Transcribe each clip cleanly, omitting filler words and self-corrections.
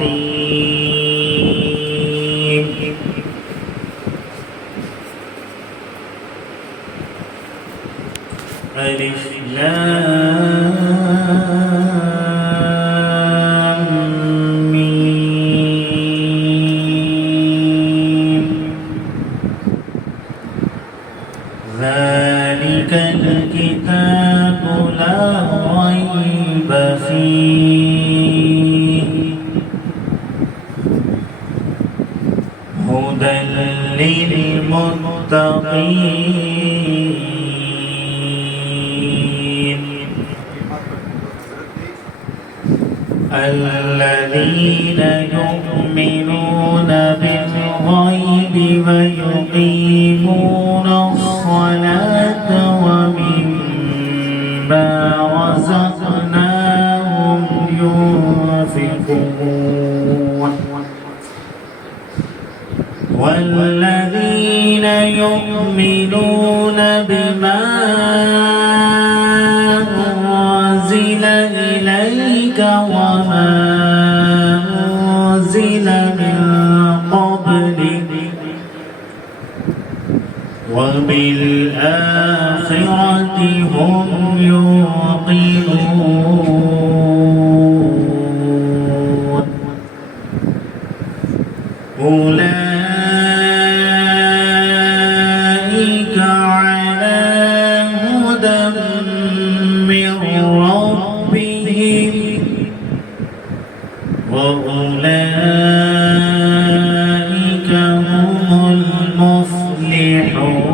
الرحيم ألف لام ميم ذلك الكتاب لا ريب فيه هدى للمتقين الذين يؤمنون بالغيب ويقيمون الصلاة ومما رزقناهم ينفقون والذين يؤمنون بما أنزل إليك وما أنزل من قبلك وبالآخرة هم يوقنون أولئك على هدى من ربهم وأولئك هم المفلحون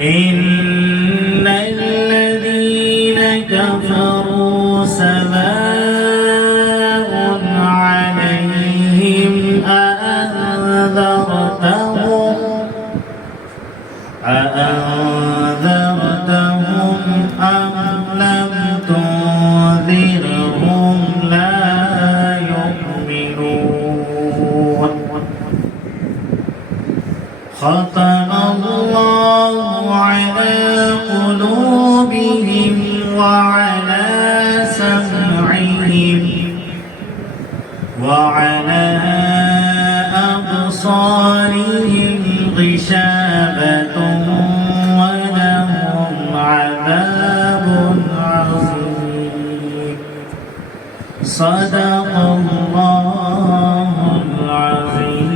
إن الذين كفروا سواء عليهم أأنذرتهم أم لم تنذرهم لا يؤمنون ختم الله على قلوبهم وعلى سمعهم وعلى أبصارهم غشاوة ولهم عذاب عظيم صدق الله العظيم.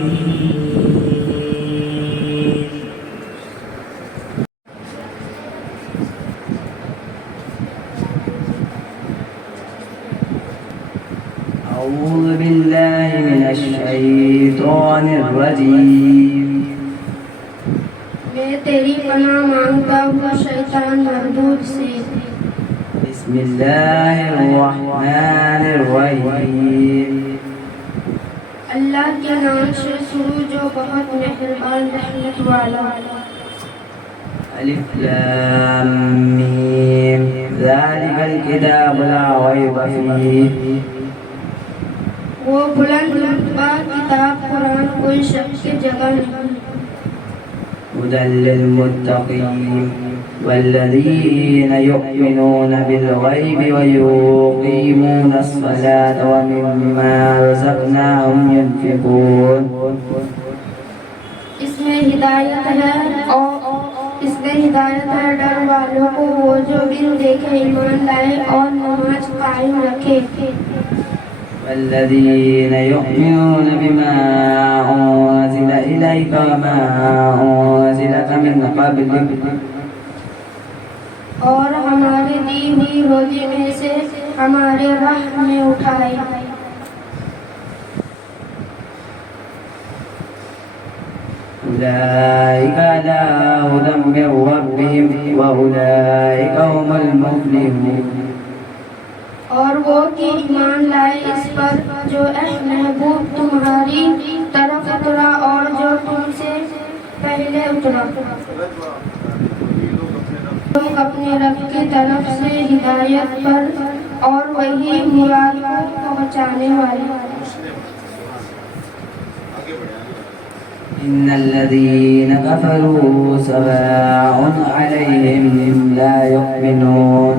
أعوذ بالله من الشیطان الرجیم. میں تیری پناہ مانگتا ہوں شیطان مردود سے. بسم اللہ الرحمن الرحیم. اللہ کے نام سے شروع جو بہت مہربان رحمت والا. الف لام میم ذالک الکتاب لا ریب فیہ. وہ بلند رتبہ کتاب قرآن کوئی شک کی جگہ نہیں. هدى للمتقين والذين يؤمنون بالغيب ويقيمون الصلاة ومما رزقناهم ينفقون. اس میں ہدایت ہے ڈر والوں کو وہ جو بن دیکھے ایمان لائے اور نماز قائم رکھے. والذين يؤمنون بما أنزل إليك وما أنزل من قبلك اور ہمارے دی ہوئی روزی میں سے ہمارے راہ میں اٹھائے. أولئك على هدى من ربهم وأولئك هم المفلحون. اور وہ کہ ایمان لائے اس پر جو اے محبوب تمہاری طرف اترا اور جو تم سے پہلے اترا. لوگ اپنے رب کی طرف سے ہدایت پر اور وہی مراد کو پہنچانے والے. إن الذين كفروا سواء عليهم لا يؤمنون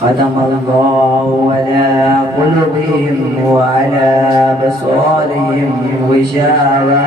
ختم الله على قلوبهم وعلى أبصارهم غشاوة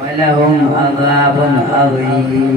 ولهم عذاب عظيم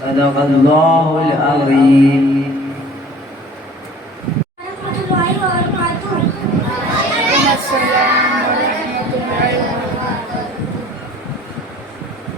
صدق الله العظيم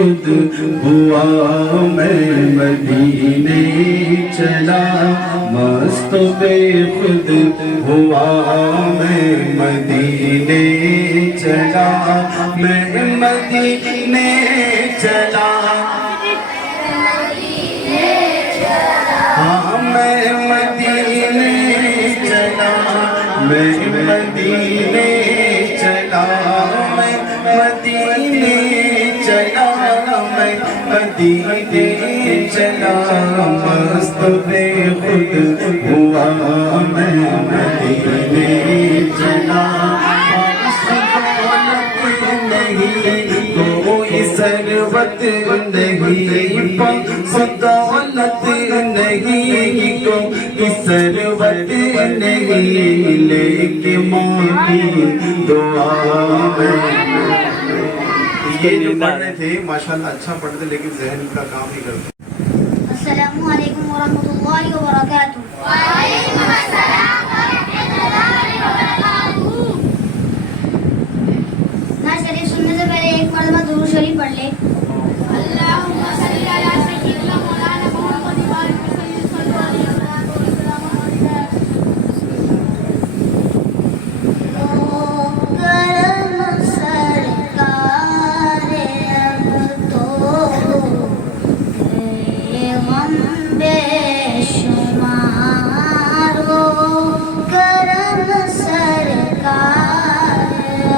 خود ہوا میں مدینے چلا مست بے خود ہوا میں مدینے چلا میں مدینے چلا ہاں میں مدینے چلا میں مدینے چلا میں مدینے چلا میں مدینے چلا مست بے خود ہوا میں مدینے چلا کوئی ثروت نہیں پاس دولت نہیں کوئی ثروت نہیں لیکن مانگی دعا میں یہ جو پڑھ رہے تھے ماشاءاللہ اچھا پڑھتے لیکن ذہن کا کام نہیں کرتے. السلام علیکم ورحمۃ اللہ وبرکاتہ. وعلیکم السلام ورحمۃ اللہ وبرکاتہ. نعت شریف سننے سے پہلے ایک مرتبہ درود شریف پڑھ لے. اللہم صلی علی سیدنا مولانا محمد وعلی آلہ صلی اللہ علیہ وسلم. کرم سرکار اب تو غم بے شمار ہو. کرم سرکار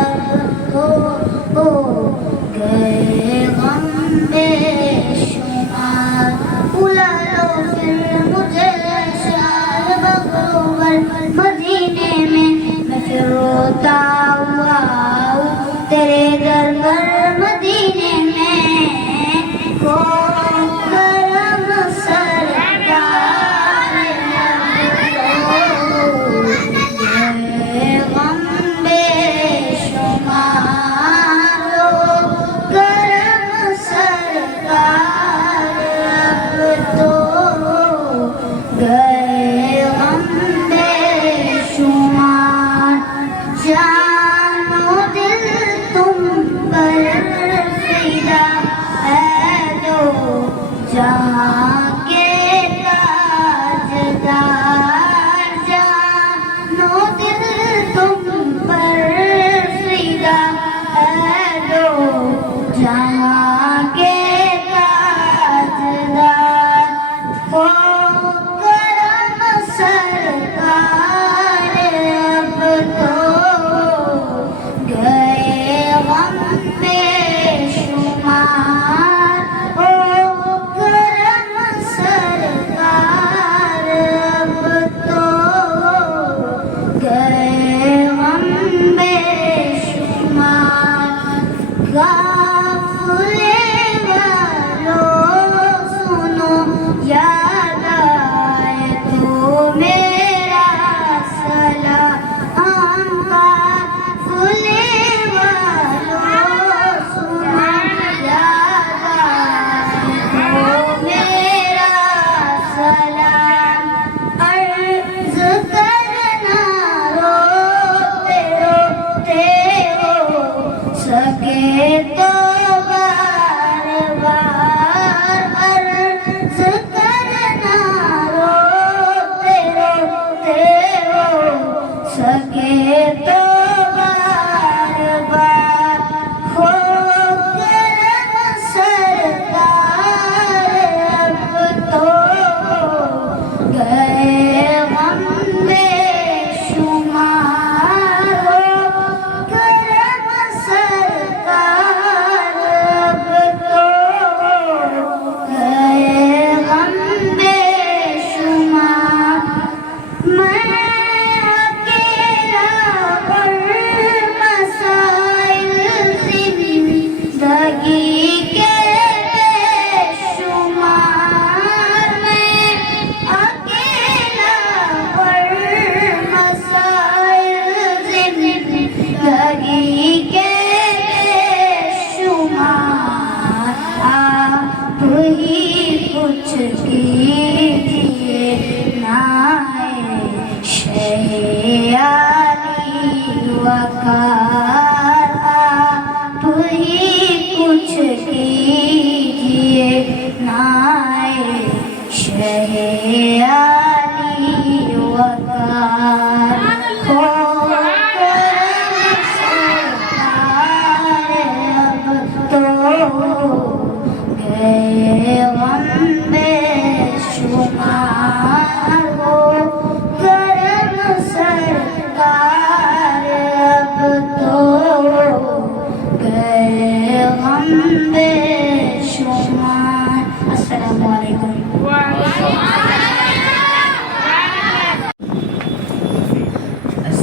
اب تو گئے غم بے شمار. بلا لو پھر مجھے شال بغروبر مدینے میں پھر روتا ہوا ہوں تیرے در پر مدینے میں. ہو کرم سرکار گئے غم بے شمار ہو. کرم سرکار اب تو گئے غم بے شمار. جان و دل تم پر فدا ہے جو جہاں کے تاجدار. جان و دل تم پر فدا ہے جو جہاں کے تاجدار. ہو کرم سرکار اب تو گئے غم بے شمار. ہو کرم سرکار اب تو گئے غم بے شمار. قافلے والوں سنو یاد آئے تو میرا سلام. قافلے والوں سنو یاد آئے تو میرا سلام. عرض کرنا روتے روتے ہو سکے تو بار بار. عرض کرنا روتے روتے ہو سکے تو بار بار. ہو کرم سرکار اب تو گئے غم بے شمار. ہو کرم سرکار اب تو گئے غم بے شمار. میں اکیلا پر مسائل زندگی کے بے شمار. میں اکیلا پر مسائل زندگی کے بے شمار. آپ ہی کچھ کیجیے نائے شہیاری وقار. آپ ہی کچھ کیجیے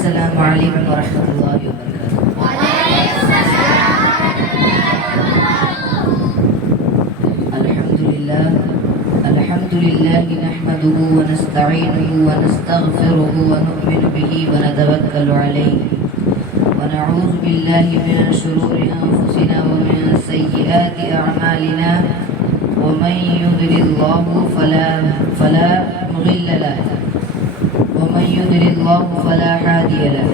السلام علیکم ورحمۃ اللہ وبرکاتہ. الحمد لله نحمده ونستعينه ونستغفره ونؤمن به ونتوكل عليه ونعوذ بالله من شرور أنفسنا ومن سيئات أعمالنا ومن يضلل الله فلا مضل له ومن يضلل الله فلا هادي له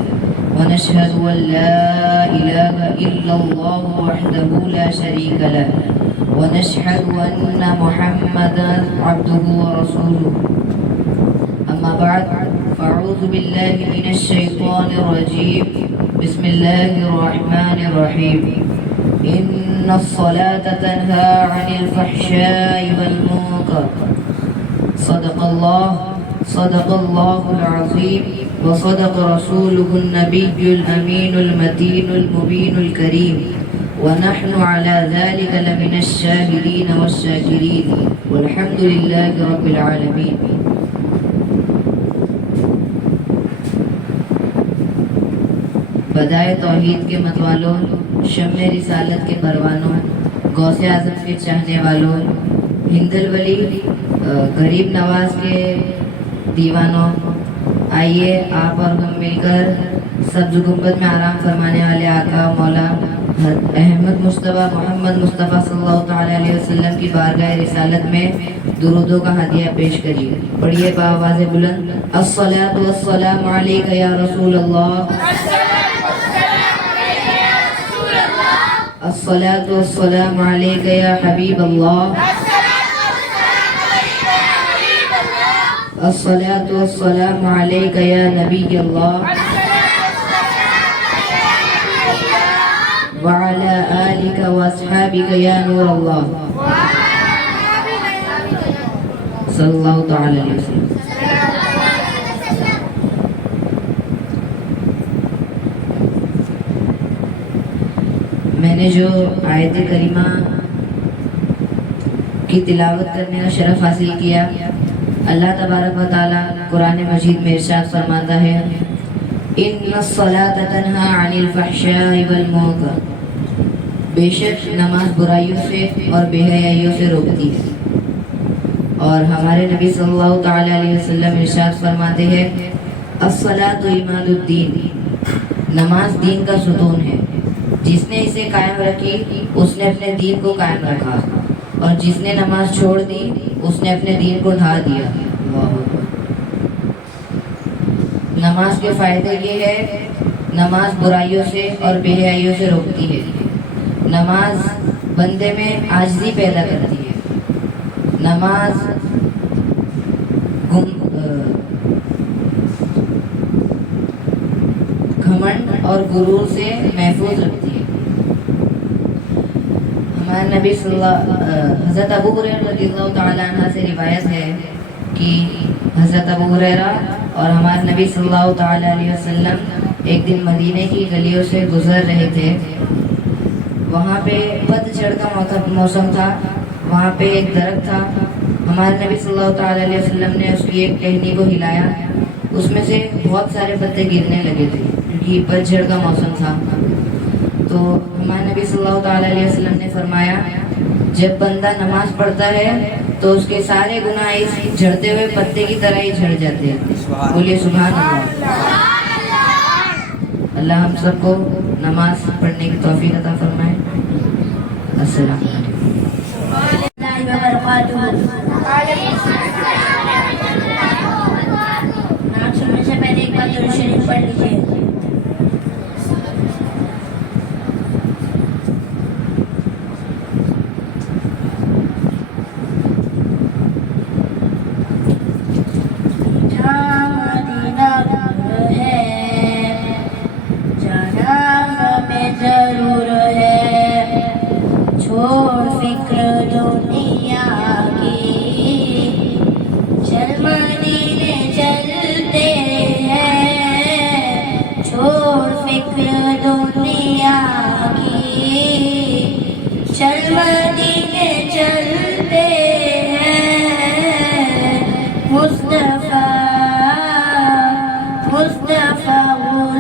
ونشهد أن لا إله إلا الله وحده لا شريك له ونشهد أن محمدا عبده ورسوله. أما بعد فأعوذ بالله من الشيطان الرجيم. بسم الله الرحمن الرحيم. إن الصلاة تنهى عن الفحشاء والمنكر. صدق الله العظيم وصدق رسوله النبي الأمين المتين المبين الكريم ونحن على ذلك لمن الشاهدين والشاكرين والحمد لله رب العالمين. بدائے توحید کے متوالوں، شمع رسالت کے پروانوں، غوث اعظم کے چاہنے والوں، ہندل ولی غریب نواز کے دیوانوں، آئیے آپ اور ہم مل کر سبز گنبد میں آرام فرمانے والے آقا مولا احمد مصطفیٰ محمد مصطفیٰ صلی اللہ تعالیٰ علیہ وسلم کی بارگاہ رسالت میں درودوں کا ہدیہ پیش کریے. پڑھیے بآواز بلند. الصلاۃ والسلام علیک یا رسول اللہ. الصلاۃ والسلام علیک یا حبیب اللہ. الصلاۃ والسلام علیک یا نبی اللہ وعلى آلك وأصحابك يا نور الله صلی اللہ تعالی علیہ وسلم. میں نے جو آیت کریمہ کی تلاوت کرنے کا شرف حاصل کیا، اللہ تبارک و تعالی قرآن مجید میں ارشاد فرماتا ہے ان الصلاۃ تنہی عن الفحشاء والمنکر. بے شک نماز برائیوں سے اور بے حیائیوں سے روکتی ہے. اور ہمارے نبی صلی اللہ تعالی علیہ وسلم ارشاد فرماتے ہیں الصلاۃ عماد الدین. نماز دین کا ستون ہے. جس نے اسے قائم رکھی اس نے اپنے دین کو قائم رکھا، اور جس نے نماز چھوڑ دی اس نے اپنے دین کو ڈھا دیا. نماز کے فائدے یہ ہے، نماز برائیوں سے اور بے حیائیوں سے روکتی ہے. نماز بندے میں عاجزی پیدا کرتی ہے. نماز گھمنڈ اور غرور سے محفوظ رکھتی ہے. ہمارے نبی حضرت ابو ہریرہ رضی اللہ تعالیٰ عنہ سے روایت ہے کہ حضرت ابو ہریرہ اور ہمارے نبی صلی اللہ تعالیٰ علیہ وسلم ایک دن مدینے کی گلیوں سے گزر رہے تھے. وہاں پہ پتجھڑ کا موسم تھا. وہاں پہ ایک درخت تھا. ہمارے نبی صلی اللہ تعالیٰ علیہ وسلم نے اس کی ایک ٹہنی کو ہلایا. اس میں سے بہت سارے پتے گرنے لگے تھے کیونکہ پتجھڑ کا موسم تھا. تو ہمارے نبی صلی اللہ تعالیٰ علیہ وسلم نے فرمایا جب بندہ نماز پڑھتا ہے تو اس کے سارے گناہ اس جھڑتے ہوئے پتے کی طرح ہی جھڑ جاتے ہیں. بولیے سبحان اللہ. اللہ ہم سب کو نماز پڑھنے کی توفیق عطا فرمائے. السلام علیکم. نام سننے سے پہلے ایک بار درود شریف پڑھ لیجیے. ضرور ہے چھوڑ فکر دنیا کی، چل مدینے چلتے ہیں. چھوڑ فکر دنیا کی، چل مدینے چلتے ہیں. مصطفیٰ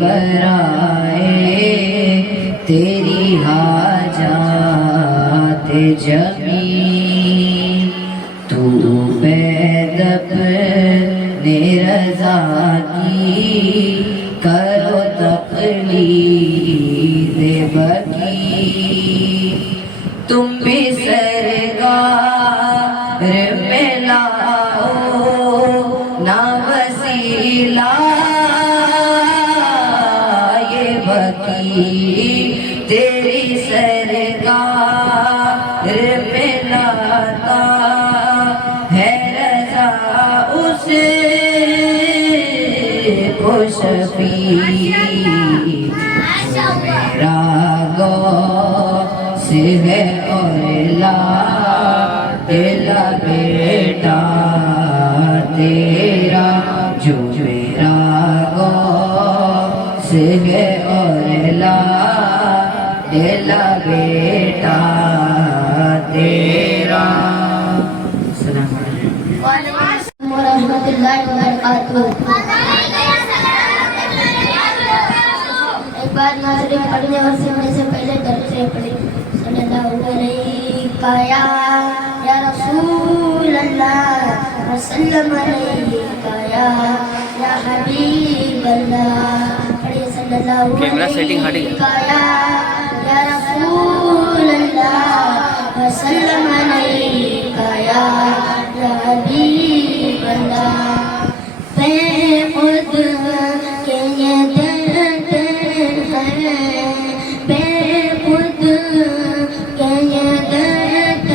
برائے تیری حاجات جمی تو بید اپنے رضا کی کرو تقلید بکی تم بھی سرکار میں لاؤ نا وسیلہ یہ بکی تیری سرکار میں لاتا ہے رضا اس کو شفیع میرا غوث ہے اور لا تیرا بیٹا تیرا جو میرا غوث ہے اور لا تیرا بیٹا تیرا. السلام علیکم ورحمۃ اللہ وبرکاتہ. ایک بار ناظرین پڑھنے اور سننے سے پہلے درد سے پڑھیں. صلی اللہ علیہ یا رسول اللہ وسلم علیہ یا حبیب اللہ. پڑھیں صلی اللہ علیہ یا رسول اللہ وسلم علیہ یا حبیب اللہ. بے خود کے یہ درد ہے بے خود کے یہ درد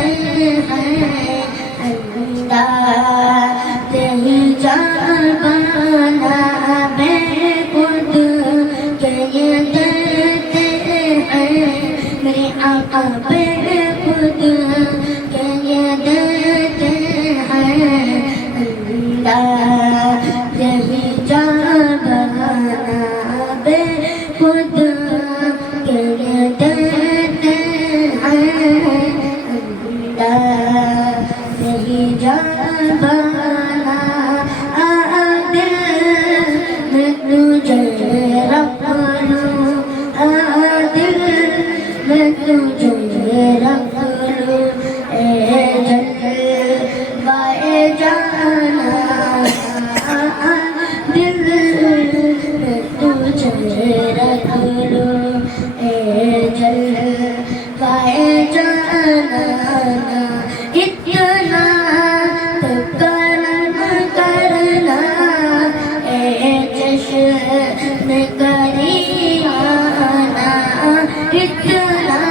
ہے انداز ہی جانا بے خود کے یہ درد ہے میرے آقا بے خود کے یہ درد ہے انداز ہی جانا بے خود کے یہ درد ہے انداز ہی جانا دل میں تجھے رکھ لوں دل میں تجھے رکھ لوں اے جلوائے جانا دل میں تجھے رکھ لوں اے جلوائے جانا. اتنا کرم کرنا اے چشم کریانا اتنا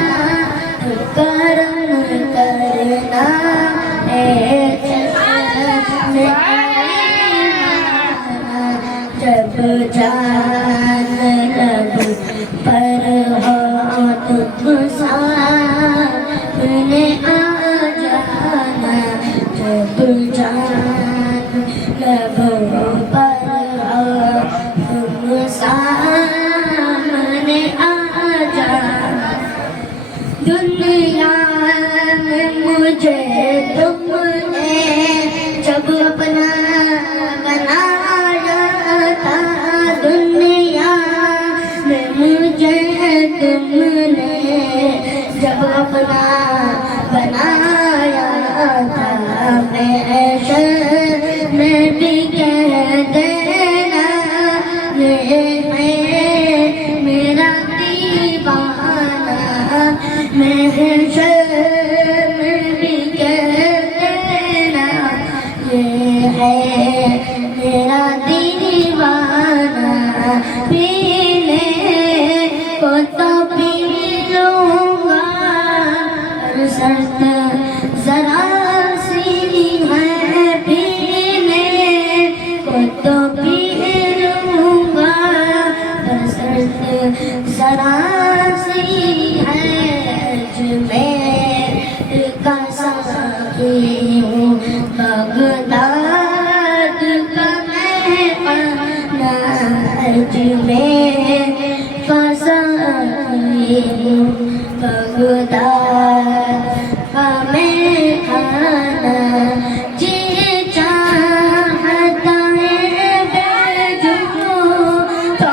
کرم کرنا اے چشم کریانا. جب جان لب پر ہو تم سامنے آ جانا جب جان لب پر ہو تم سامنے آ جانا. دنیا میں مجھے تم نے جب اپنا بنایا تھا دنیا میں مجھے تم نے جب اپنا بنایا تھا میں بھی کہہ دینا یہ ہے میرا دیوانہ میں بھی کہہ دینا یہ ہے میرا دیوانہ. پینے کو تو پی لوں گا سرد ذرا سی ہے پینے کو تو پی لوں گا سرد ذرا سی ہے. اجمیر کا ساقی ہوں بغداد کا مہمان اجمیر کا ساقی ہوں بغداد کا مہمان. جی چاہتا ہے بیجو تو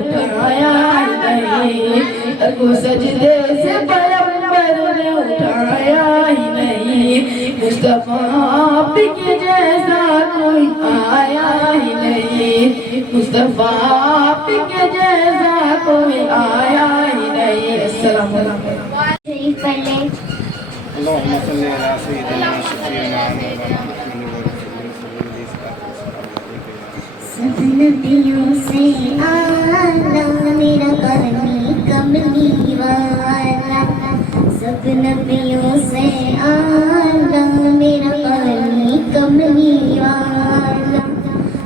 اٹھایا ہی نہیں, کو سجدے سے پیغمبر نے اٹھایا ہی نہیں, مصطفیٰ آپ کے جیسا کوئی آیا ہی نہیں, مصطفیٰ آپ کے جیسا کوئی آیا ہی نہیں. السلام علیکم. شریف پڑھ لیں. اللهم صل على سيدنا شفيعنا مولانا محمد سب نبیوں سے اعلیٰ میرا قرنی کملی والا, سب نبیوں سے اعلیٰ میرا قرنی کملی والا,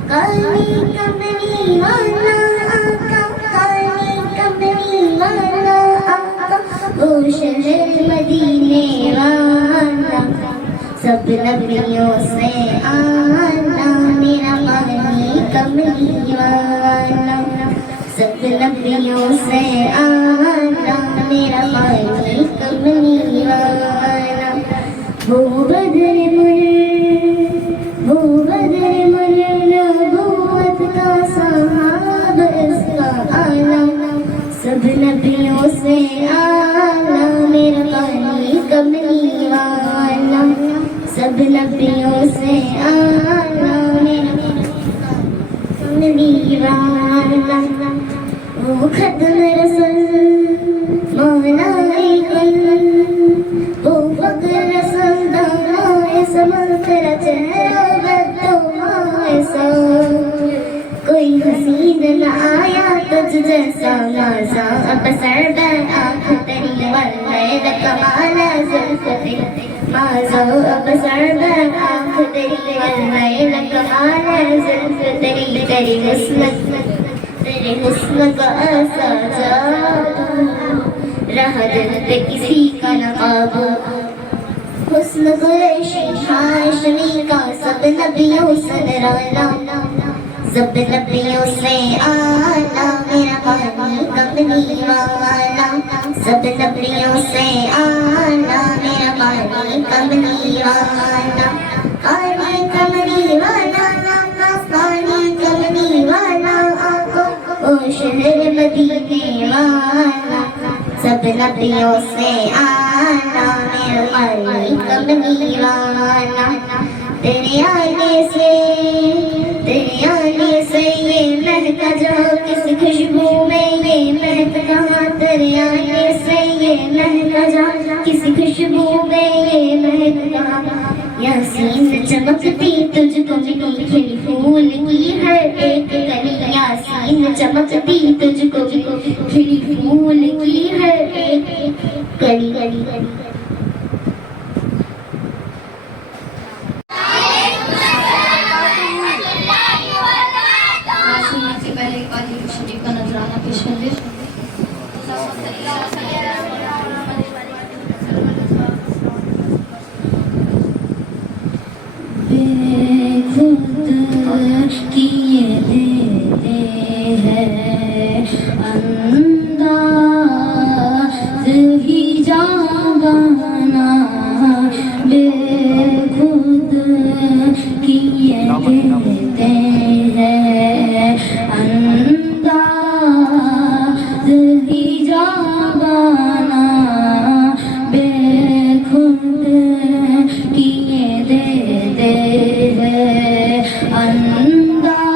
قرنی کملی والا آقا, قرنی کملی والا آقا, وہ شہر مدینے والا, سب نبیوں سے اعلیٰ میرا قرنی کملی والا, سب نبیوں سے اعلیٰ میرا قرنی کملی والا. وہ بدر نبوت کا صحاب اس کا اعلیٰ, سب نبیوں سے اعلیٰ میرا قرنی کملی والا, سب نبیوں سے اعلیٰ میرا کملی والا. وہ ختم رسول مولا کل, وہ فقر رسول دانا سمر تیرا چہرہ بدوما ایسا, کوئی حسین نہ آیا تجھ جیسا مازا, اب سر بر آنکھ تری واللہ کمال زلف تری مازا, اب سر بر آنکھ تری واللہ کمال زلف تری, تیری حسن کا ایسا جادو رہا دل پہ کسی کا نہ قابو, حسن قریشی ہاشمی کا سب نبیوں سے نرالا, سب نبیوں سے اعلیٰ میرا قرنی کملی والا, سب نبیوں سے اعلیٰ میرا قرنی کملی والا, قرنی کملی والا آقا, قرنی کملی والا آقا, وہ شہر مدینے والا, سب نبیوں سے اعلیٰ میرا قرنی کملی والا. تیرے آنے سے یہ مہکا جا کس خوشبو میں یہ مہک کہاں, تیرے آنے سے یہ مہکا جا کس خوشبو میں یہ مہک کہاں, یاسین چمکتی تجھ کو کھلی پھول کی ہر ایک کلی, یاسین چمکتی تجھ کو کھلی پھول کی ہر ایک کلی. پہلے ایک بار شریف کا نذرانہ پیش کر دیں. بے خود کیے دیتے ہیں انداز ہی جانا, بے خود کیے دیتے ہیں انداز ہی جانا, بے خود کیے دیتے ہیں انداز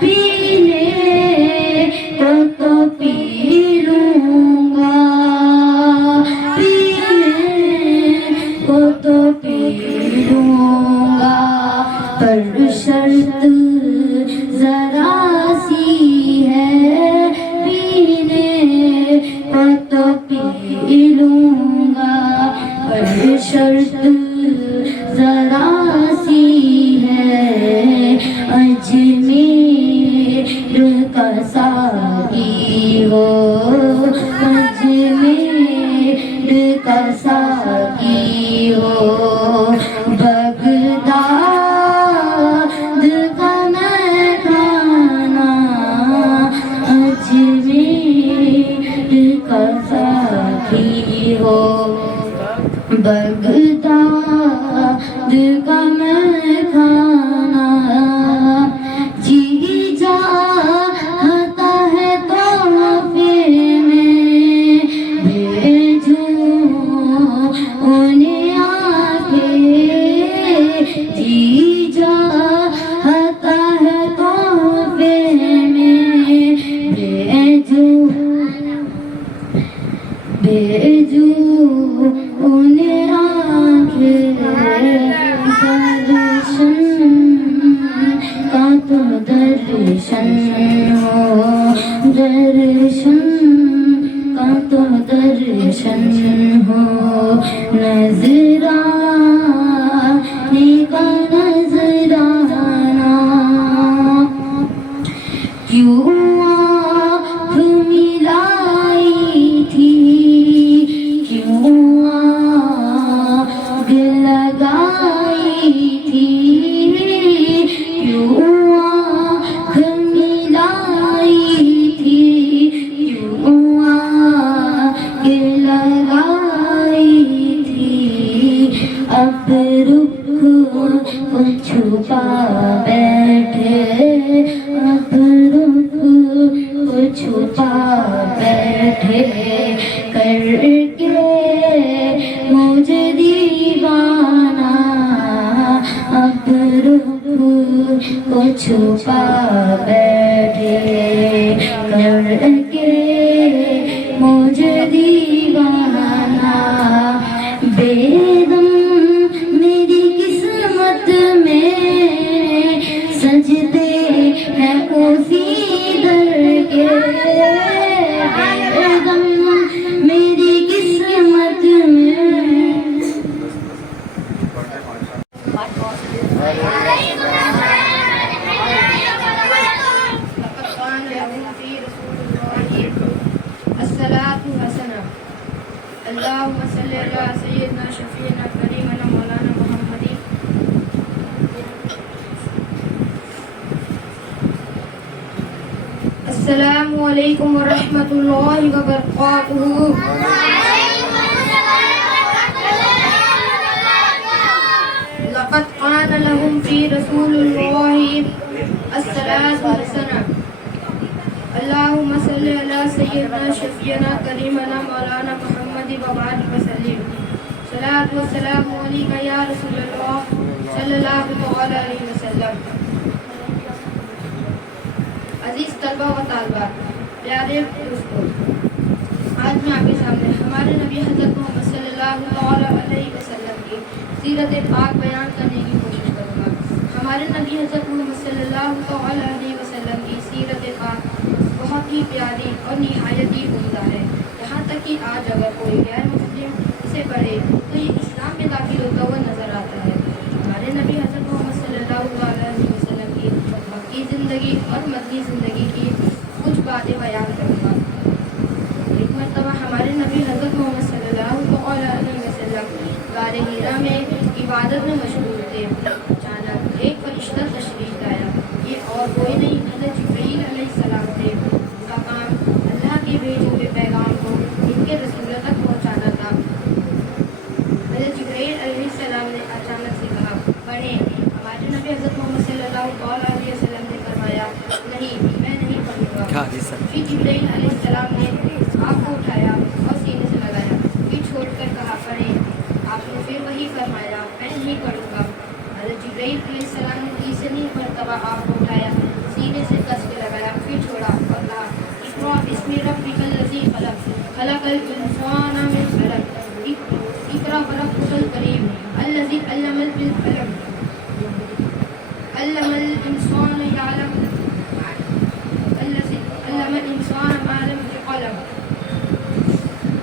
پینے کو تو پی لوں گا، پینے کو تو پی لوں گا، پر شرط ذرا سی ہے، پینے کو تو پی لوں گا، پر شرط ذرا سی ہے، اجمیر کا ساقی ہو، اجمیر کا ساقی ہو، بغداد کا میں کھانا، اجمیر کا ساقی ہو، بغداد کا میں کھانا، جی چاہتا ہے تحفے میں بھیجوں انہیں آ کے، جی چاہتا ہے تحفے میں بھیجوں انہیں آنکھیں، درشن کا تو درشن ہو، درشن کا تو درشن ہو، نظرانہ کا نظرانہ، کیوں آنکھ ملائی تھی، کیوں آگ لگائی تھی، کیوں آنکھ ملائی تھی، کیوں آگ لگائی تھی، اب رخ کو چھپا بیٹھے، اب رخ کو چھپا بیٹھے، کر کے مجھے دیوانہ، اب رخ کو چھپا بیٹھے، کر کے مجھے دیوانہ، بے دم میری قسمت میں سجدے ہیں اسی در کے، بے دم میری قسمت میں۔ الصلاة حسنة اللهم صل على سيدنا شفيعنا كريمنا مولانا محمد. السلام عليكم ورحمة الله وبركاته. لقد كان لهم في رسول الله الصلاة والسلام. اللهم صل على سيدنا شفيعنا كريمنا مولانا محمد وبارك وسلم. صلاة والسلام عليك يا رسول الله صلی اللہ علیہ وسلم. عزیز طلبہ و طالبات، پیارے دوستوں، آج میں آپ کے سامنے ہمارے نبی حضرت محمد صلی اللہ علیہ وسلم کی سیرت پاک بیان کرنے کی کوشش کروں گا. ہمارے نبی حضرت محمد صلی اللہ علیہ وسلم کی سیرت پاک بہت ہی پیاری اور نہایت ہی عمدہ ہے، یہاں تک کہ آج اگر کوئی غیر مسلم اسے پڑھے تو یہ اسلام میں داخل ہوتا ہوا نظر آتا ہے. ہمارے نبی حضرت محمد صلی اللہ علیہ وسلم کی مکی زندگی اور مدنی زندگی کی کچھ باتیں بیان کروں گا. ایک مرتبہ ہمارے نبی حضرت محمد صلی اللہ علیہ وسلم غار حرا میں عبادت میں مشغول تھے. اچانک ایک فرشتہ تشریف لایا. یہ اور کوئی نہیں، حضرت جبرائیل علیہ السلام تھے. ان کا کام اللہ کے بھیجے ہوئے پیغام کو ان کے رسولوں تک پہنچانا تھا. حضرت جبرائیل علیہ السلام نے اچانک سے کہا پڑھیں. ہمارے نبی حضرت محمد صلی اللہ علیہ وسلم نے فرمایا نہیں، میں نہیں پڑھوں گا. پھر جبرائیل علیہ السلام نے آپ کو اٹھایا اور سینے سے لگایا، پھر چھوڑ کر کہا پڑھیں. آپ نے پھر وہی فرمایا میں نہیں پڑھوں گا. حضرت جبرائیل علیہ السلام نے تیسری الإنسان يعلم علم الإنسان ما لم يعلم.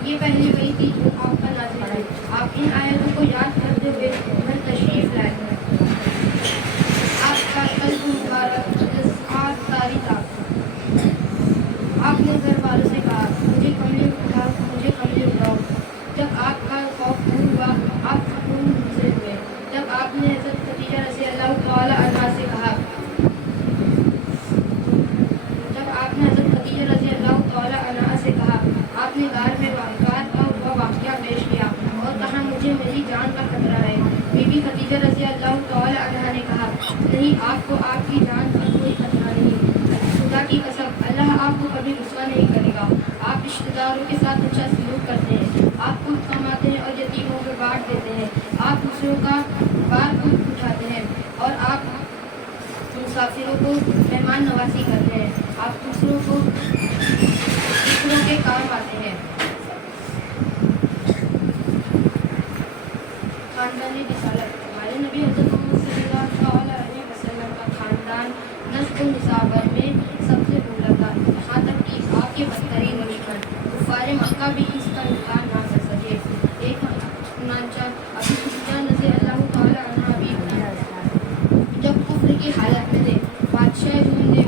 یہ پہلی وحی تھی جو آپ پر نازل ہوئی. آپ ان آیتوں کو یاد کرتے ہوئے گھر تشریف لائے. آپ کا قلب مبارک جذبات طاری تھا. آپ نے گھر والوں سے کہا مجھے کمرے اٹھاؤ. جب آپ کا خوف دور ہوا آپ سکون سے ہوئے. جب آپ نے حضرت خدیجہ رضی اللہ تعالی عنہا سے کہا آپ نے غار میں واقعات کا وہ واقعہ پیش کیا اور کہا مجھے میری جان کا خطرہ ہے. بی بی خدیجہ رضی اللہ تعالی عنہا نے کہا نہیں آپ کو آپ کی جان کا کوئی خطرہ نہیں. خدا کی قسم اللہ آپ کو کبھی غصہ نہیں کرے گا. آپ رشتہ داروں کے ساتھ اچھا سلوک کرتے ہیں. آپ خود کماتے ہیں اور یتیموں کو بانٹ دیتے ہیں. آپ دوسروں کا بار خود اٹھاتے ہیں اور آپ مسافروں کو مہمان نوازی کرتے ہیں. آپ دوسروں کے کام آتے ہیں. خاندانی رسالت. ہمارے نبی حضرت محمد صلی اللہ علیہ وسلم کا خاندان نسب و نسابت میں سب سے بولا تھا. یہاں تک کہ آپ کے بدترین دشمن کفار مکہ بھی اس کا انکار نہ کر سکے. ایک چنانچہ ابو سفیان رضی اللہ تعالی عنہ بھی جب کفر کی حالت میں تھے بادشاہ روم نے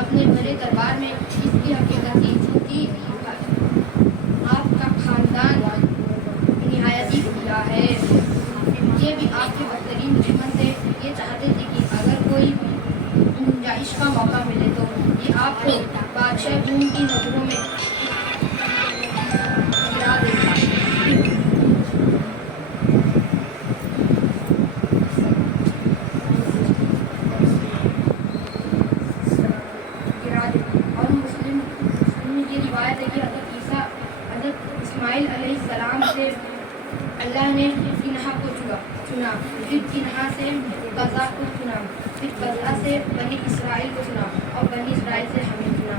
اپنے بڑے دربار میں اس کی حقیقت دی کہ آپ کا خاندان نہایت ہی بھلا ہے. یہ بھی آپ کے بدترین دشمن تھے. یہ چاہتے تھے کہ اگر کوئی گنجائش کا موقع ملے تو یہ آپ کو بادشاہ روم کی نظروں میں گرا دے گا. اور مسلم میں یہ روایت ہے کہ حضرت اسماعیل علیہ السلام سے اللہ نے کنہا کو چنا, پھر کنہا سے قضا کو چنا, پھر قضا سے بنی اسرائیل کو چنا اور بنی اسرائیل سے ہمیں چنا.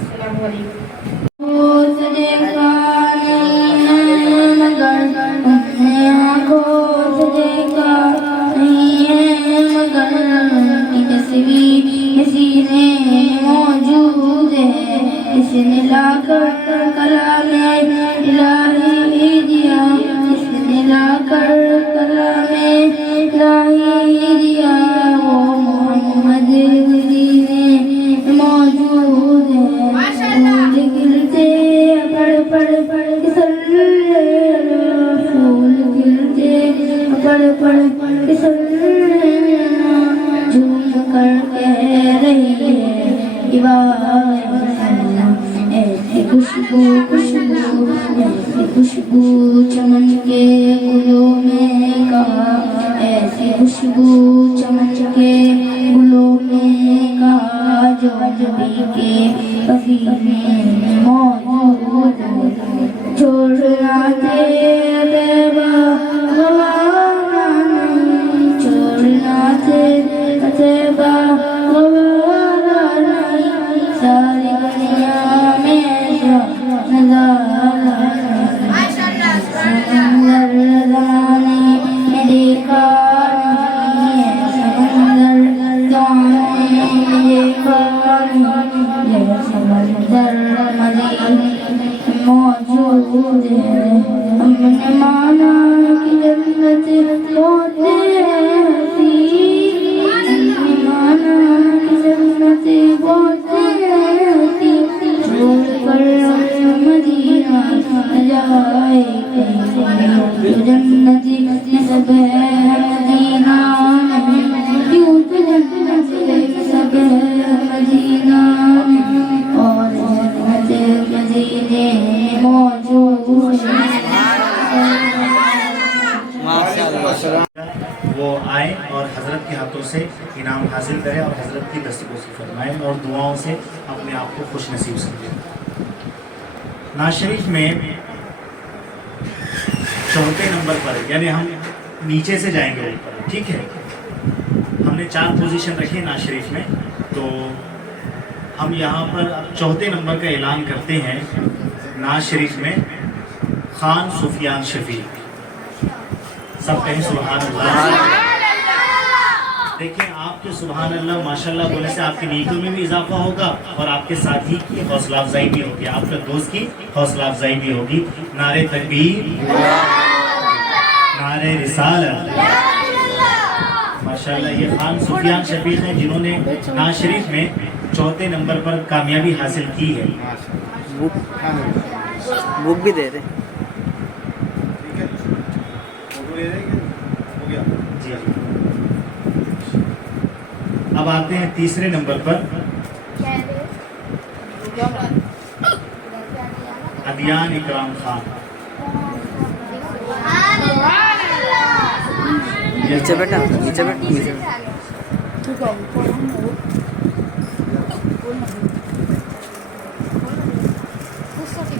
السلام علیکم. موجود ہے اس نے لا کر کلام الہی دیا. اس نے لا کر کلام الہی دیا. وہ محمد مدینے موجود ہے. پھول گرتے پڑھ پڑھ پڑھ پھول گرتے پڑھ پڑھ جھوم کر کہہ رہی ہے ایسی خوشبو خوشبو ایسی خوشبو چمن کے گلوں میں کہا. ایسی خوشبو چمن کے گلوں میں کہا جو نبی کے پسینے موجود چھوڑنا تیرا گوارا نہیں. چھوڑنا تیرا گوارا نہیں. ساری دنیا میں نظارہ سمندر زمانے میں دیکھا نہیں ہے. سمندر زمانے میں دیکھا نہیں ہے. سمندر مدینے موجود ہے. ہم نے مانا کہ جنت بہت ہنسی. ہم نے مانا کہ جنت بہت ہنسی. چھوڑ کر مدینہ جائے تو جنتی سب ہے مدینہ میں. کیوں تو جنت سب ہے مدینہ میں اور جنت مدینے موجود ہے. وہ آئیں اور حضرت کے ہاتھوں سے انعام حاصل کریں اور حضرت کی دستبوسی فرمائیں اور دعاؤں سے اپنے آپ کو خوش نصیب سمجھیں. نعت شریف میں چوتھے نمبر پر یعنی ہم نیچے سے جائیں گے اوپر. ٹھیک ہے, ہم نے 4 پوزیشن رکھی نعت شریف میں, تو ہم یہاں پر چوتھے نمبر کا اعلان کرتے ہیں. نعت شریف میں خان سفیان شفیع. سب کہیں سبحان اللہ. دیکھیں آپ کے سبحان اللہ ماشاءاللہ بولنے سے آپ کی نیکیوں میں بھی اضافہ ہوگا اور آپ کے ساتھی کی حوصلہ افزائی بھی ہوگی، آپ کے دوست کی حوصلہ افزائی بھی ہوگی۔ نعرہ تکبیر، نعرہ رسالت۔ ماشاءاللہ یہ خان سفیان شفیق ہیں جنہوں نے نعت شریف میں 4 نمبر پر کامیابی حاصل کی ہے۔ بک بھی دے دیں۔ ٹھیک ہے، فوٹو لے رہے ہیں، ہو گیا۔ جی اب آتے ہیں تیسرے نمبر پر، عدیان اکرام خان۔ نیچے بیٹھا، نیچے بیٹھ، نیچے بیٹھ۔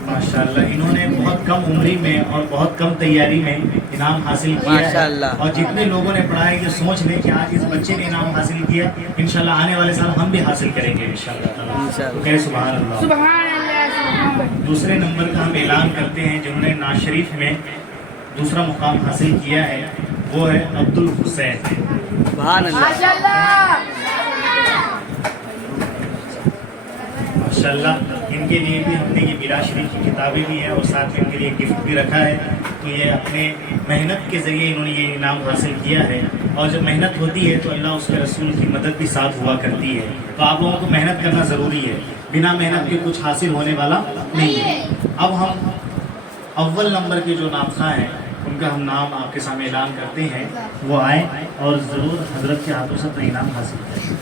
ماشاءاللہ انہوں نے بہت کم عمری میں اور بہت کم تیاری میں انعام حاصل کیا ہے، ماشاءاللہ۔ اور جتنے لوگوں نے پڑھا ہے یہ سوچ لیں کہ آج اس بچے نے انعام حاصل کیا، انشاءاللہ آنے والے سال ہم بھی حاصل کریں گے انشاءاللہ۔ تو کہے سبحان اللہ۔ سبحان اللہ۔ دوسرے نمبر کا ہم اعلان کرتے ہیں جنہوں نے نعت شریف میں دوسرا مقام حاصل کیا ہے، وہ ہے عبد الحسین۔ سبحان اللہ۔ ماشاءاللہ ان کے لیے بھی ہم نے یہ میراث شریف کی کتابیں بھی ہیں اور ساتھ میں ان کے لیے گفٹ بھی رکھا ہے۔ تو یہ اپنے محنت کے ذریعے انہوں نے یہ انعام حاصل کیا ہے، اور جب محنت ہوتی ہے تو اللہ اس کے رسول کی مدد بھی ساتھ ہوا کرتی ہے۔ تو آپ لوگوں کو محنت کرنا ضروری ہے، بنا محنت کے کچھ حاصل ہونے والا نہیں ہے۔ اب ہم اول نمبر کے جو نعت خواں ہیں ان کا ہم نام آپ کے سامنے اعلان کرتے ہیں، وہ آئیں اور ضرور حضرت کے ہاتھوں سے اپنا انعام حاصل کریں۔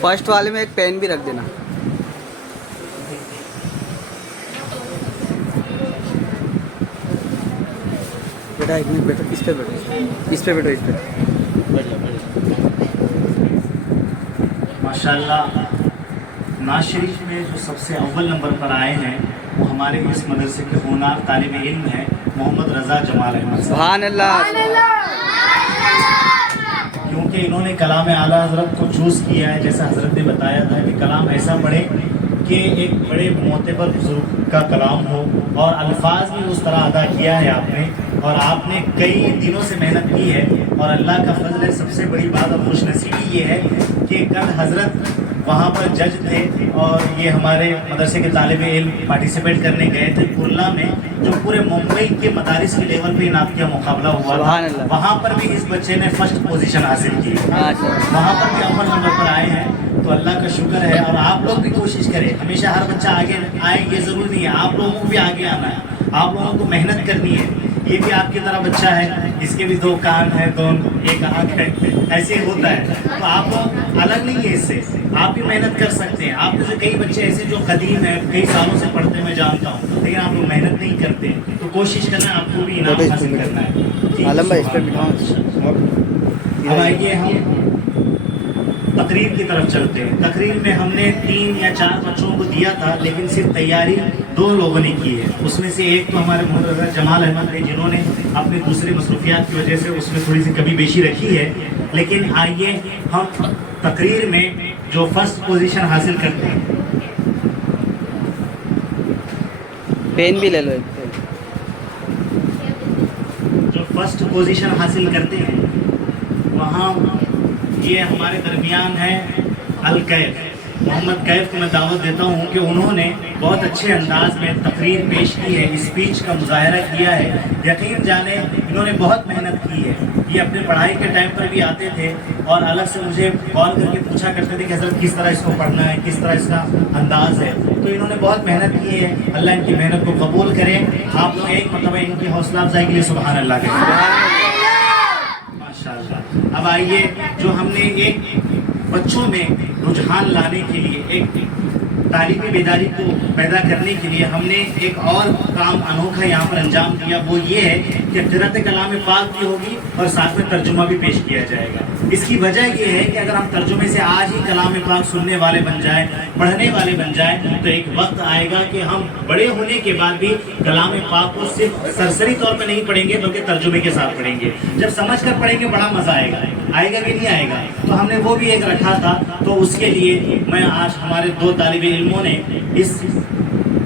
فرسٹ والے میں ایک پین بھی رکھ دینا۔ بیٹا ایک منٹ بیٹھو، اس پہ بیٹھو، اس پہ بیٹھو، اس پہ۔ ماشاءاللہ نعت شریف میں جو سب سے اول نمبر پر آئے ہیں وہ ہمارے اس مدرسے کے ہونہار طالب علم ہیں محمد رضا جمال احمد صاحب۔ سبحان اللہ۔ کیونکہ انہوں نے کلام اعلیٰ حضرت کو چوز کیا ہے، جیسا حضرت نے بتایا تھا کہ کلام ایسا پڑھے کہ ایک بڑے معتبر بزرگ کا کلام ہو، اور الفاظ بھی اس طرح ادا کیا ہے آپ نے، اور آپ نے کئی دنوں سے محنت کی ہے، اور اللہ کا فضل ہے۔ سب سے بڑی بات اور خوش نصیبی یہ ہے کہ کل حضرت وہاں پر جج تھے، اور یہ ہمارے مدرسے کے طالب علم پارٹیسپیٹ کرنے گئے تھے کرلا میں، جو پورے ممبئی کے مدارس کے لیول پہ انعام کا مقابلہ ہوا سبحان تھا، اللہ۔ وہاں پر بھی اس بچے نے فرسٹ پوزیشن حاصل کی، ماشاءاللہ۔ وہاں پر بھی اول نمبر پر آئے ہیں۔ تو اللہ کا شکر ہے، اور آپ لوگ بھی کوشش کریں، ہمیشہ ہر بچہ آگے آئے یہ ضروری نہیں ہے، آپ لوگوں کو بھی آگے آنا ہے، آپ لوگوں کو محنت کرنی ہے۔ یہ بھی آپ کی طرح بچہ ہے، اس کے بھی 2 کان ہیں، 2 ایک آنکھ ہے، ایسے ہوتا ہے۔ تو آپ لوگ الگ نہیں ہے اس سے، آپ بھی محنت کر سکتے ہیں۔ آپ میں سے کئی بچے ایسے جو قدیم ہیں، کئی سالوں سے پڑھتے ہیں، میں جانتا ہوں، لیکن آپ لوگ محنت نہیں کرتے، تو کوشش کرنا ہے، آپ کو بھی انعام حاصل کرنا ہے۔ عالم بھائی اس پہ بٹھاؤ۔ اب آئیے ہم تقریر کی طرف چلتے ہیں۔ تقریر میں ہم نے 3 یا 4 بچوں کو دیا تھا، لیکن صرف تیاری 2 لوگوں نے کی ہے۔ اس میں سے ایک تو ہمارے محمد رضا جمال احمد ہے، جنہوں نے اپنے دوسرے مصروفیات کی وجہ سے اس میں تھوڑی سی کمی بیشی رکھی ہے۔ لیکن آئیے ہم تقریر میں جو فرسٹ پوزیشن حاصل کرتے ہیں، پین بھی لے لو ایک پین۔ جو فرسٹ پوزیشن حاصل کرتے ہیں، وہاں یہ ہمارے درمیان ہے الکیف محمد کیف کو میں دعوت دیتا ہوں کہ انہوں نے بہت اچھے انداز میں تقریر پیش کی ہے، اسپیچ کا مظاہرہ کیا ہے۔ یقین جانے انہوں نے بہت محنت کی ہے۔ یہ اپنے پڑھائی کے ٹائم پر بھی آتے تھے اور الگ سے مجھے کال کر کے پوچھا کرتے تھے کہ حضرت کس طرح اس کو پڑھنا ہے، کس طرح اس کا انداز ہے۔ تو انہوں نے بہت محنت کی ہے، اللہ ان کی محنت کو قبول کرے۔ آپ لوگ ایک مرتبہ ان کی حوصلہ افزائی کے لیے سبحان اللہ کہیں۔ ماشاءاللہ۔ اب آئیے جو ہم نے ایک بچوں میں رجحان لانے کے لیے، ایک تعلیمی بیداری کو پیدا کرنے کے لیے ہم نے ایک اور کام انوکھا یہاں پر انجام دیا، وہ یہ ہے کہ قرأت کلام پاک بھی ہوگی اور ساتھ میں ترجمہ بھی پیش کیا جائے گا۔ اس کی وجہ یہ ہے کہ اگر ہم ترجمے سے آج ہی کلام پاک سننے والے بن جائیں، پڑھنے والے بن جائیں، تو ایک وقت آئے گا کہ ہم بڑے ہونے کے بعد بھی کلام پاک کو صرف سرسری طور پہ نہیں پڑھیں گے بلکہ ترجمے کے ساتھ پڑھیں گے۔ جب سمجھ کر پڑھیں گے بڑا مزہ آئے گا، آئے گا کہ نہیں آئے گا؟ تو ہم نے وہ بھی ایک رکھا تھا۔ تو اس کے لیے میں آج ہمارے 2 طالب علموں نے اس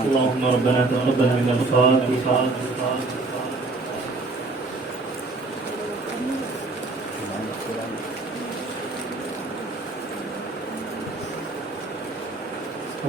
اللهم ربنا تقبل منا الفاتحة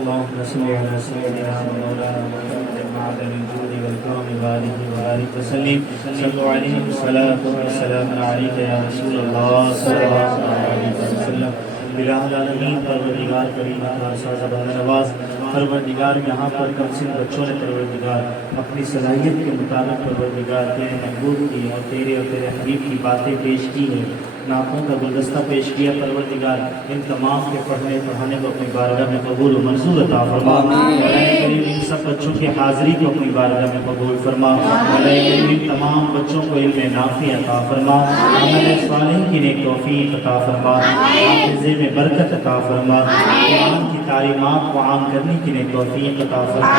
اللهم صل على سيدنا ومولانا محمد معدن الجود والكرم وآله وبارك وسلم صلوا عليه الصلاة والسلام عليك يا رسول الله صلى الله عليه وسلم الہ العالمین پروردگار کریم سازبان نواز پروردگار یہاں پر کم سن بچوں نے پروردگار اپنی صلاحیت کے مطابق پروردگار تیرے محبوب کی اور تیرے حبیب کی باتیں پیش کی ہیں، نعتوں کا گلدستہ پیش کیا پروردگار ان تمام کے پڑھنے پڑھانے کو اپنی بارگاہ میں قبول و منظور عطا فرما۔ مولا کریم ان سب بچوں کی حاضری کو اپنی بارگاہ میں قبول فرما۔ مولا کریم تمام بچوں کو علم نافع عطا فرما، عمل صالح کی نیک توفیق عطا فرما، حافظے میں برکت عطا فرما، قرآن کی تعلیمات کو عام کرنے کی نیک توفیق عطا فرما،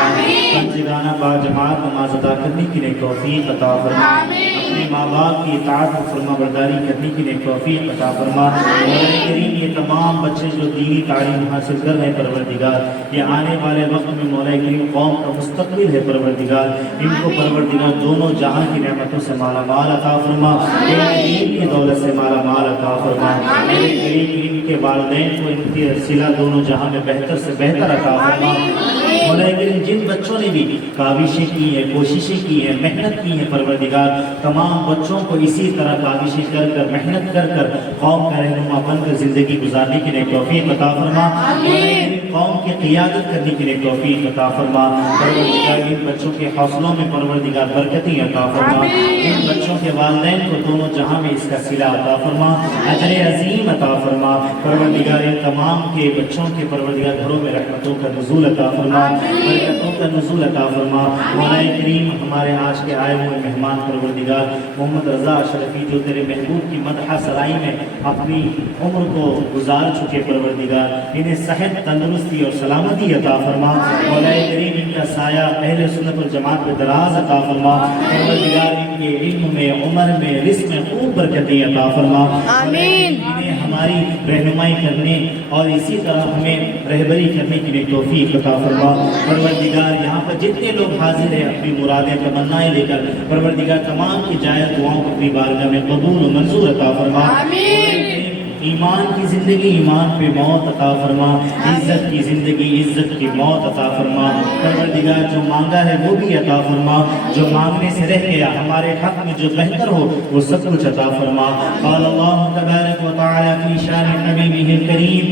پنجگانہ با جماعت نماز ادا کرنے کی نیک توفیق عطا فرما، اپنے ماں باپ کی اطاعت و فرما برداری کرنے کی نیک توفیق عطا فرما۔ مولا کریم یہ تمام بچے جو دینی تعلیم حاصل کر رہے ہیں پروردگار، یہ آنے والے وقت میں مولا کریم قوم کا مستقبل ہے پروردگار، ان کو پروردگار دونوں جہاں کی نعمتوں سے مالا مال عطا فرما، دین کی دولت سے مالا مال عطا فرما۔ میرے کریم ان کے والدین کو ان کی صلہ دونوں جہاں میں بہتر سے بہتر عطا فرما۔ مولا کریم جن بچوں نے بھی کاوشیں کی ہیں، کوششیں کی ہیں، محنت کی ہیں پروردگار، تمام بچوں کو اسی طرح کاوشیں کر کر محنت کر کر قوم کا رہنما بن کر زندگی گزارنے کی نیک توفیق عطا فرما۔ قوم کی قیادت کرنے کی نیک توفیق عطا فرما۔ پروردگار ان بچوں کے حوصلوں میں پروردگار برکتیں عطا فرما، ان بچوں کے والدین کو دونوں جہاں میں اس کا صلہ عطا فرما، اجر عظیم عطا فرما۔ پروردگار ان تمام کے بچوں کے پروردگار گھروں میں رحمتوں کا نزول عطا فرما، برکتوں کا نزول عطا فرما۔ مولا کریم ہمارے آج کے آئے ہوئے مہمان پروردگار محمد رضا اشرفی جو تیرے محبوب کی مدح سرائی میں اپنی عمر کو گزار چکے پروردگار، انہیں صحت، تندرستی اور سلامتی عطا فرما۔ مولا کریم ان کا سایہ اہل سنت والجماعت پہ دراز عطا فرما۔ پروردگار ان کے علم میں، عمر میں، رزق میں خوب برکتیں عطا فرما۔ آمین۔ انہیں ہماری رہنمائی کرنے اور اسی طرح ہمیں رہبری کرنے کی نیک توفیق عطا فرما۔ پروردگار یہاں پر جتنے لوگ حاضر ہیں اپنی مرادیں تمنائیں لے کر پروردگار تمام کی جائز دعاؤں کو اپنی بارگاہ میں قبول و منظور عطا فرما. ایمان کی زندگی ایمان پہ موت عطا فرما. عزت کی زندگی عزت کی موت عطا فرما. پروردگار جو مانگا ہے وہ بھی عطا فرما. جو مانگنے سے رہ گیا ہمارے حق میں جو بہتر ہو وہ سب کچھ عطا فرما. قال اللہ تبارک و تعالی فی شان حبیبہ الکریم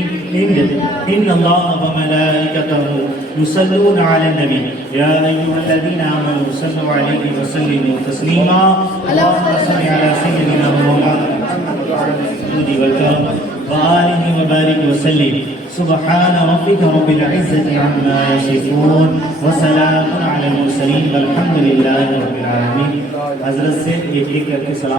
ان اللہ وملائکتہ یصلون علی النبی یا ایھا الذین آمنوا صلوا علیہ وسلموا تسلیما. اللهم صل علی سیدنا مولانا والكرم وآله وبارك وسلم. سبحان ربك رب العزة عما يصفون وسلام على المرسلين والحمد لله رب العالمين. حضرت سے ایک ایک کر کے سلام